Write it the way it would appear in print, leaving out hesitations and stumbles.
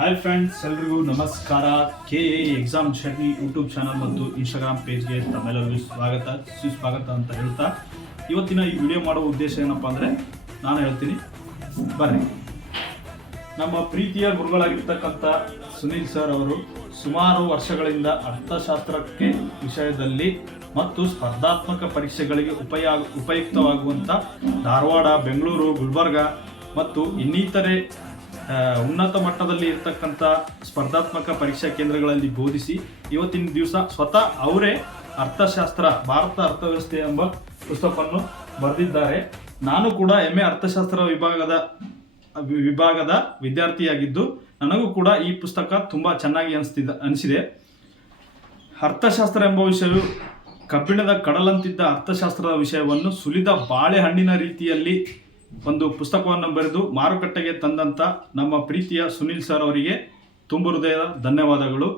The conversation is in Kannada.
ಹಾಯ್ ಫ್ರೆಂಡ್ಸ್, ಎಲ್ರಿಗೂ ನಮಸ್ಕಾರ. KA exam journey YouTube channel ಮತ್ತು ಇನ್ಸ್ಟಾಗ್ರಾಮ್ ಪೇಜ್ಗೆ ತಮ್ಮೆಲ್ಲರಿಗೂ ಸುಸ್ವಾಗತ ಅಂತ ಹೇಳ್ತಾ ಇವತ್ತಿನ ಈ ವಿಡಿಯೋ ಮಾಡೋ ಉದ್ದೇಶ ಏನಪ್ಪ ಅಂದರೆ ನಾನು ಹೇಳ್ತೀನಿ, ಬರ್ರಿ. ನಮ್ಮ ಪ್ರೀತಿಯ ಗುರುಗಳಾಗಿರ್ತಕ್ಕಂಥ ಸುನೀಲ್ ಸರ್ ಅವರು ಸುಮಾರು ವರ್ಷಗಳಿಂದ ಅರ್ಥಶಾಸ್ತ್ರಕ್ಕೆ ವಿಷಯದಲ್ಲಿ ಮತ್ತು ಸ್ಪರ್ಧಾತ್ಮಕ ಪರೀಕ್ಷೆಗಳಿಗೆ ಉಪಯುಕ್ತವಾಗುವಂಥ ಧಾರವಾಡ, ಬೆಂಗಳೂರು, ಗುಲ್ಬರ್ಗ ಮತ್ತು ಇನ್ನಿತರೆ ಉನ್ನತ ಮಟ್ಟದಲ್ಲಿ ಇರತಕ್ಕಂಥ ಸ್ಪರ್ಧಾತ್ಮಕ ಪರೀಕ್ಷಾ ಕೇಂದ್ರಗಳಲ್ಲಿ ಬೋಧಿಸಿ ಇವತ್ತಿನ ದಿವಸ ಸ್ವತಃ ಅವರೇ ಅರ್ಥಶಾಸ್ತ್ರ ಭಾರತ ಅರ್ಥವ್ಯವಸ್ಥೆ ಎಂಬ ಪುಸ್ತಕವನ್ನು ಬರೆದಿದ್ದಾರೆ. ನಾನು ಕೂಡ MA ಅರ್ಥಶಾಸ್ತ್ರ ವಿಭಾಗದ ವಿದ್ಯಾರ್ಥಿಯಾಗಿದ್ದು ನನಗೂ ಕೂಡ ಈ ಪುಸ್ತಕ ತುಂಬ ಚೆನ್ನಾಗಿ ಅನಿಸಿದೆ. ಅರ್ಥಶಾಸ್ತ್ರ ಎಂಬ ವಿಷಯವು ಕಬ್ಬಿಣದ ಕಡಲಂತಿದ್ದ ಅರ್ಥಶಾಸ್ತ್ರದ ವಿಷಯವನ್ನು ಸುಲಿದ ಬಾಳೆಹಣ್ಣಿನ ರೀತಿಯಲ್ಲಿ ಒಂದು ಪುಸ್ತಕವನ್ನು ಬರೆದು ಮಾರುಕಟ್ಟೆಗೆ ತಂದಂಥ ನಮ್ಮ ಪ್ರೀತಿಯ ಸುನೀಲ್ ಸರ್ ಅವರಿಗೆ ತುಂಬ ಹೃದಯದ ಧನ್ಯವಾದಗಳು.